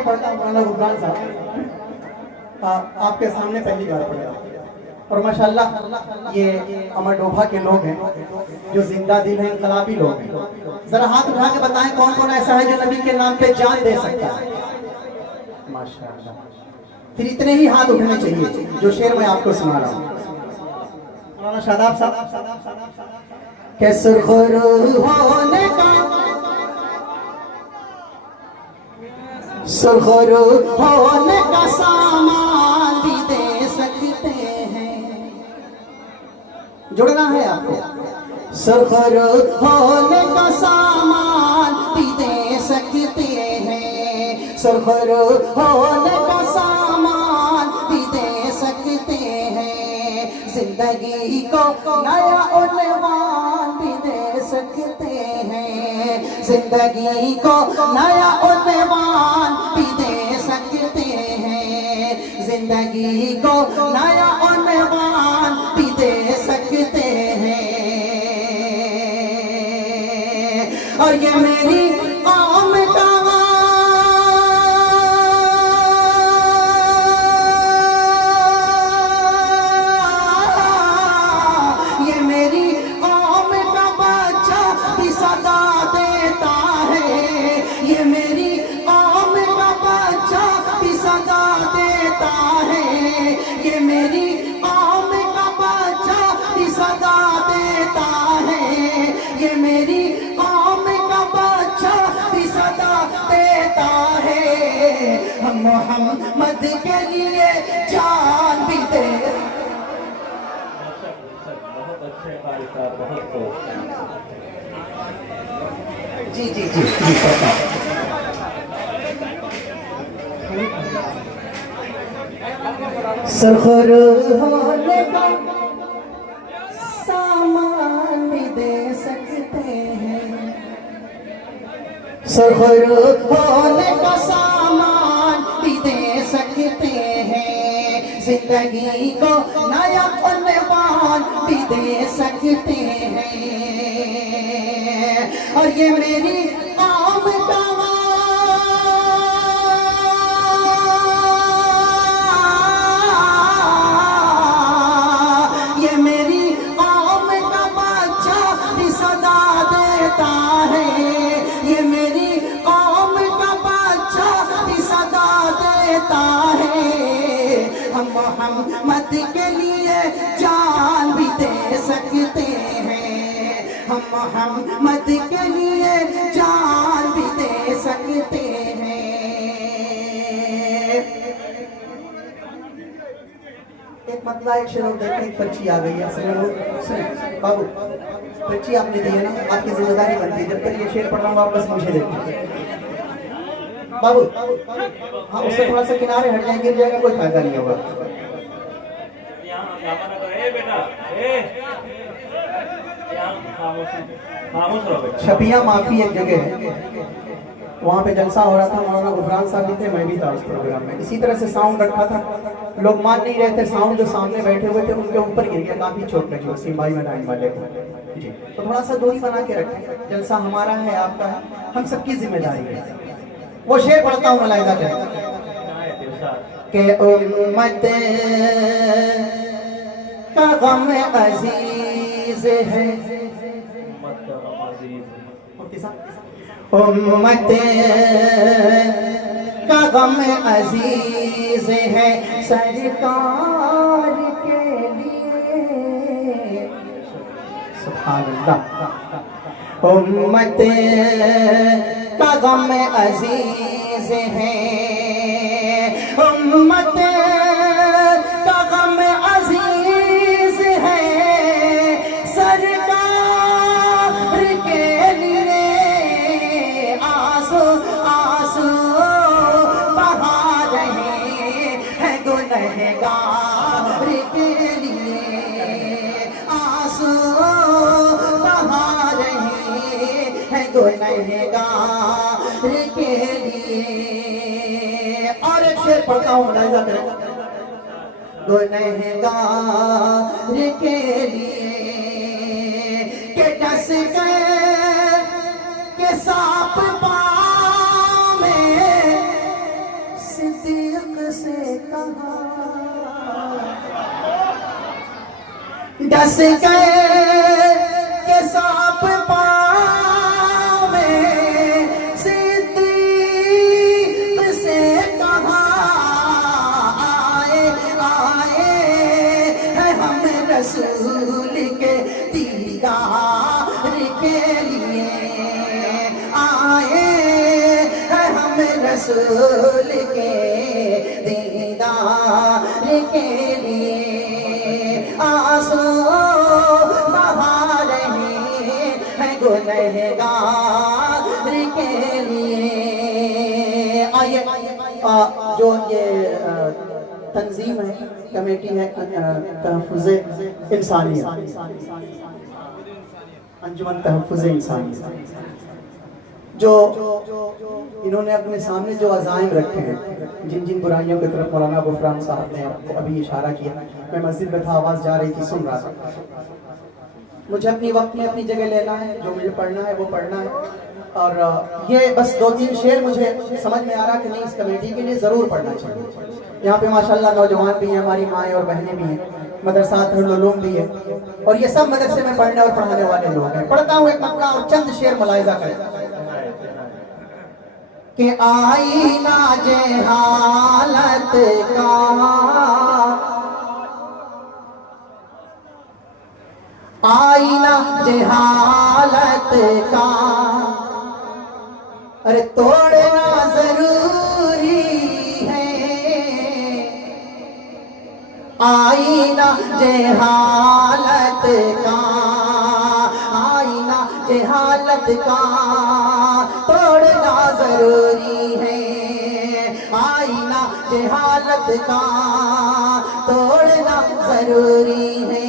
शेर पढ़ता हूँ मौलाना गुफरान साहब, आपके सामने पहली बार पढ़ा और माशाल्लाह ये अमरडोभा के लोग हैं जो जिंदा दिल हैं, इनकलाबी लोग हैं। जरा हाथ उठा के बताएं कौन कौन ऐसा है जो नबी के नाम पे जान दे सकता है। माशाल्लाह, फिर इतने ही हाथ उठने चाहिए जो शेर मैं आपको सुना रहा हूँ। मौलाना शादाब साहब के सुरखरू होने का, सुरखरू होने का सामान भी दे सकते हैं। जुड़ना है आपको। सुरखरू होने का सामान भी दे सकते हैं, सुरखरू होने का सामान भी दे सकते हैं। जिंदगी को नया उन्वान भी दे सकते हैं, जिंदगी को नया उन्वान भी दे सकते हैं, जिंदगी को नया उन्वान भी दे सकते हैं। और ये मेरी कौम का, ये मेरी कौम का बच्चा भी सदा देता है, ये मेरी कौम का बच्चा भी सदा देता है, ये मेरी कौम का बच्चा भी सदा देता है, ये मेरी कौम का बच्चा भी सदा देता है। हम मोहम्मद के लिए जान भी दे। बहुत अच्छे कारी साहब, बहुत जी जी जी जी सुरखरू होने का सामान भी दे सकते हैं, सुरखरू होने का सामान भी दे सकते हैं, जिंदगी को नया उन्वान भी दे सकते हैं। और ये मेरी कौम का, ये मेरी कौम का बच्चा भी सदा देता है, ये मेरी कौम का बच्चा भी सदा देता है। हम मोहम्मद के लिए जान भी दे सकते हैं, हम मोहम्मद के लिए जान भी दे सकते हैं। एक मतलब एक शेर देखने, एक पर्ची आ गई है। सुनिए बाबू, पर्ची आपने दी है ना, आपकी जिम्मेदारी बनती है जब तक ये शेर पढ़ रहा हूँ वापस मुझे देखिए बाबू। हाँ, उससे थोड़ा सा किनारे हट जाएंगे, गिर जाएगा, कोई फायदा नहीं होगा। छपिया माफी एक जगह है, वहाँ पे जलसा हो रहा था, मौलाना गुफरान साहब भी थे, मैं भी था उस प्रोग्राम में। इसी तरह से साउंड रखा था, लोग मान नहीं रहे थे, साउंड जो सामने बैठे हुए थे उनके ऊपर गिर गया, काफी चोट लगी वसीम भाई मैदान वाले को जी। तो थोड़ा सा दूरी बना के रखें, जलसा हमारा है, आपका है, हम सबकी जिम्मेदारी है। वो शेर पढ़ता हूँ मलाइका के उम्मत का गम अजीज है, उम्मत का गम अजीज है, सरकार के लिए सुभान अल्लाह। उम्मत का गम अजीज है, उम्मत का गम अजीज है, सरकार के लिए आंसू आंसू बहा रहे हैं गुनहगार के लिए, आंसू बहा रहे हैं गुनहगार के लिए। और एक शेर पढ़ता हूँ, मुलाहिजा करें, गुनहगार के लिए के डस गए के सांप पाँव में से कहा डस गए के सांप पावे सिद्दीक से कहा आए आए हैं हम रसूल के दीदार के लिए आए हैं हम रसूल के दीदार के लिए आंसू बहा रहे हैं गुनहगार के लिए। आइए जो ये तंजीम है, कमेटी है तहफ़्फ़ुज़े इंसानियत, अंजुमन तहफ़्फ़ुज़े इंसानियत, जो इन्होंने अपने सामने जो अज़ाइम रखे हैं, जिन जिन बुराइयों की तरफ मौलाना गुफरान साहब ने आपको अभी इशारा किया, मैं मस्जिद में था, आवाज़ जा रही थी, सुन रहा था। मुझे अपनी वक्त में अपनी जगह लेना है, जो मुझे पढ़ना है वो पढ़ना है। और ये बस 2-3 शेर मुझे समझ में आ रहा कि नहीं, इस कमेटी के लिए ज़रूर पढ़ना चाहिए। यहाँ पे माशाल्लाह नौजवान भी हैं, हमारी माएँ और बहनें भी हैं, मदरसा उलूम भी है, और ये सब मदरसे में पढ़ने और पढ़ाने वाले लोग हैं। पढ़ता हूँ एक मकला और चंद शेर मुलाहिज़ा करें कि आईना जहालत का आईना जहालत का अरे तोड़ना जरूरी है। आईना जहालत का आईना जहालत का तोड़ना जरूरी है। आईना जहालत का तोड़ना जरूरी है।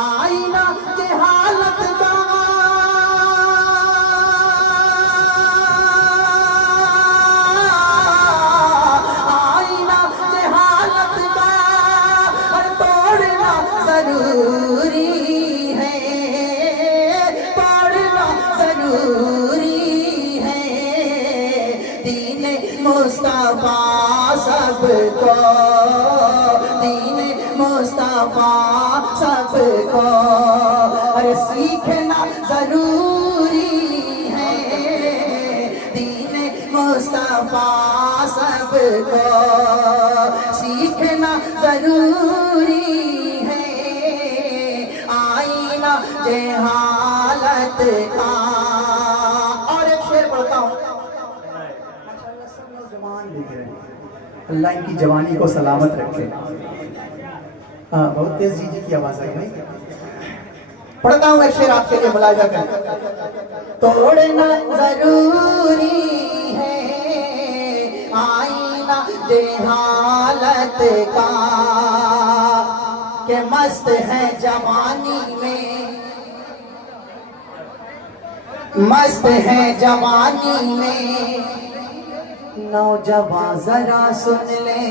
आईना जहालत का आईना जहालत का तोड़ना जरूरी है। तोड़ना जरूरी है। दीन मुस्तफा सबको दीन मुस्तफा सबको अरे सीखना जरूरी है। दीन मुस्तफा सबको सीखना जरूरी है। आईना जहालत का। और एक शेर पढ़ता हूँ, माशाअल्लाह सब नौजवान लिख रहे हैं, अल्लाह इनकी जवानी को सलामत रखे। हाँ, बहुत तेज जी की आवाज आई भाई। पढ़ता हूँ एक शेर आपके लिए, मुलाहिज़ा करें। तोड़ना जरूरी है आईना जहालत का के मस्त है जवानी में मस्त है जवानी में। नौजवान जरा सुन ले,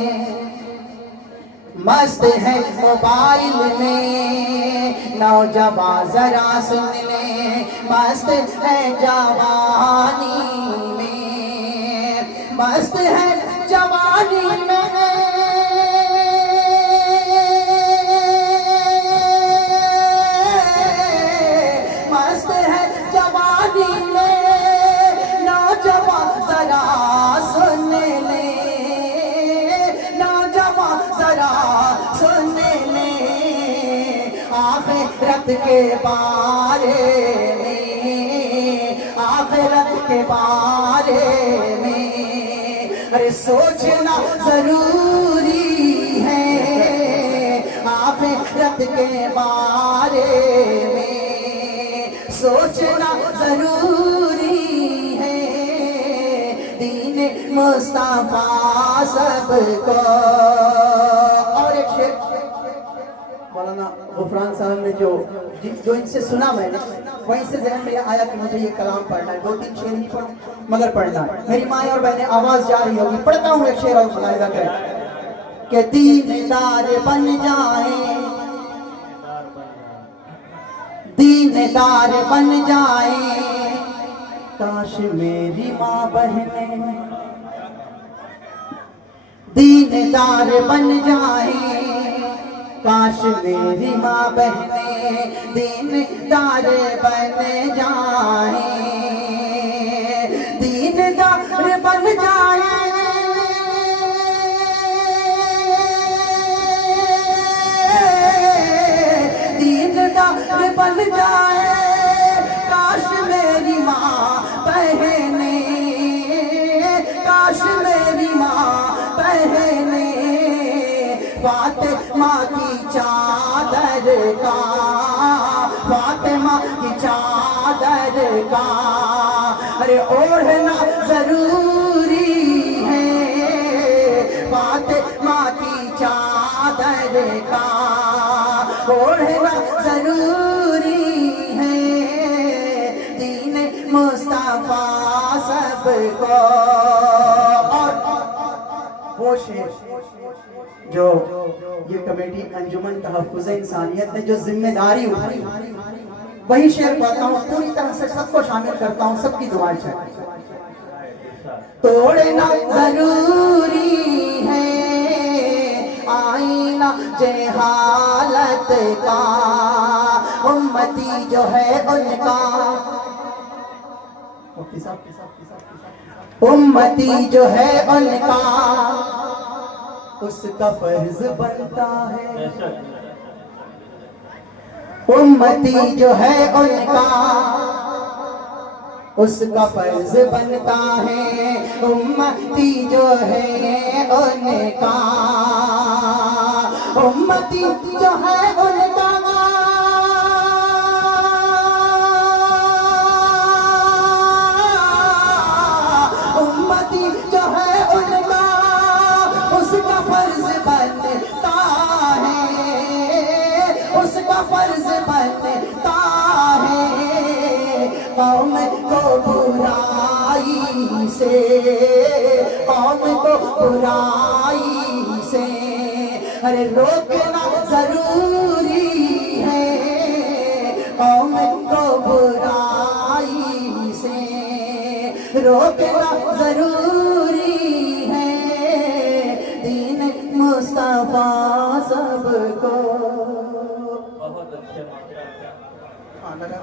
मस्त है मोबाइल में। नौजवान जरा सुन ले, मस्त है जवानी में। मस्त है जवानी में। मस्त है जवानी में। नौजवान जरा सुन ले, नौजवान जरा सुन ले। आखिरत के बारे में, आखिरत के बारे में अरे सोचना जरूरी है। आखिरत के बारे में सोचना जरूरी है। दीन मुस्तफा सबको। और एक शेर मौलाना गुफरान साहब ने जो इनसे सुना मैंने, वहीं से ज़हन में आया कि मुझे ये कलाम पढ़ना है। 2-3 शेर ही पढ़ूं मगर पढ़ना है। मेरी माएँ और बहनें, आवाज़ जा रही होगी, पढ़ता हूँ एक शेर और मुलाहिज़ा करें कि दीनदार बन जाए, दीनदार बन जाए। काश मेरी माँ बहनें दीनदार बन जाए, काश मेरी माँ बहने दीनदार बन जाए, दीनदार बन जाए, दीनदार बन जाए, काश मेरी माँ बहने, काश मेरी माँ बहने फातिमा की चादर का, फातिमा की चादर का अरे ओढ़ना जरूरी है, फातिमा की चादर का ओढ़ना जरूरी है, दीन मुस्तफा सबको। और वो शेर जो ये कमेटी अंजुमन तहफ़्फ़ुज़ इंसानियत ने जो जिम्मेदारी उठाई, वही शेर पढ़ता हूँ, पूरी तरह से सबको शामिल करता हूँ, सबकी दुआएं चाहिए। तोड़ना जरूरी है आईना जहालत का, उम्मती जो है उनका, उम्मती जो है उनका उसका फर्ज बनता है, उम्मती जो है उनका उसका फर्ज बनता है, उम्मती जो है उनका, उम्मती जो है उनका, उम्मती जो है उनका उसका फर्ज बनता है, उसका फर्ज बनता है, कौम को बुराई से, कौम को बुराई से अरे रोकना जरूरी है, कौम को बुराई से रोकना जरूरी है, दीन मुस्तफा सबको। बहुत अच्छे मात्रा